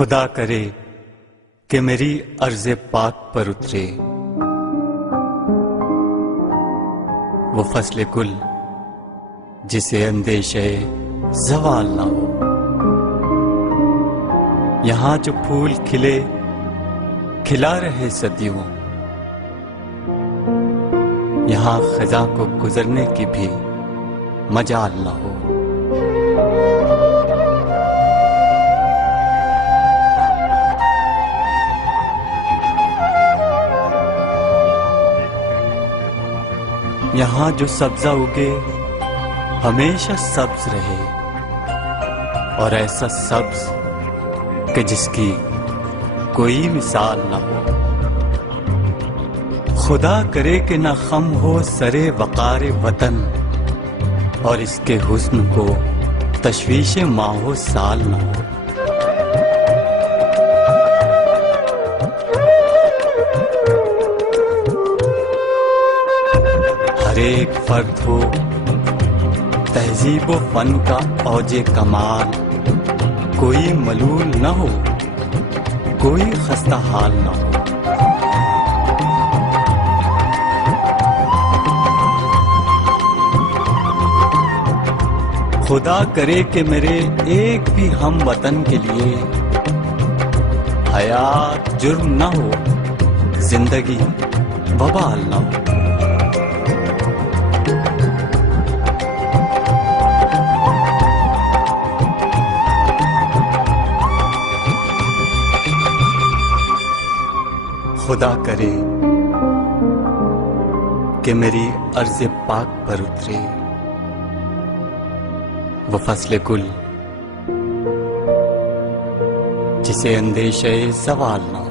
खुदा करे कि मेरी अर्ज़े पाक पर उतरे वो फसले गुल जिसे अंदेशे ज़वाल ना हो। यहाँ जो फूल खिले खिला रहे सदियों, यहाँ ख़ज़ां को गुजरने की भी मजाल ना हो। यहाँ जो सब्ज़ा उगे हमेशा सब्ज रहे, और ऐसा सब्ज कि जिसकी कोई मिसाल ना हो। खुदा करे कि न खम हो सरे वक़ार वतन, और इसके हुस्न को तशवीशे माहो साल ना हो। हर एक फर्द हो तहजीब व फन का औजे कमाल, कोई मलूल न हो, कोई खस्ता हाल न हो। खुदा करे कि मेरे एक भी हम वतन के लिए हयात जुर्म न हो, जिंदगी वबाल न हो। खुदा करे कि मेरी अर्ज़े पाक पर उतरे वो फसले गुल जिसे अंदेशे ज़वाल ना हो।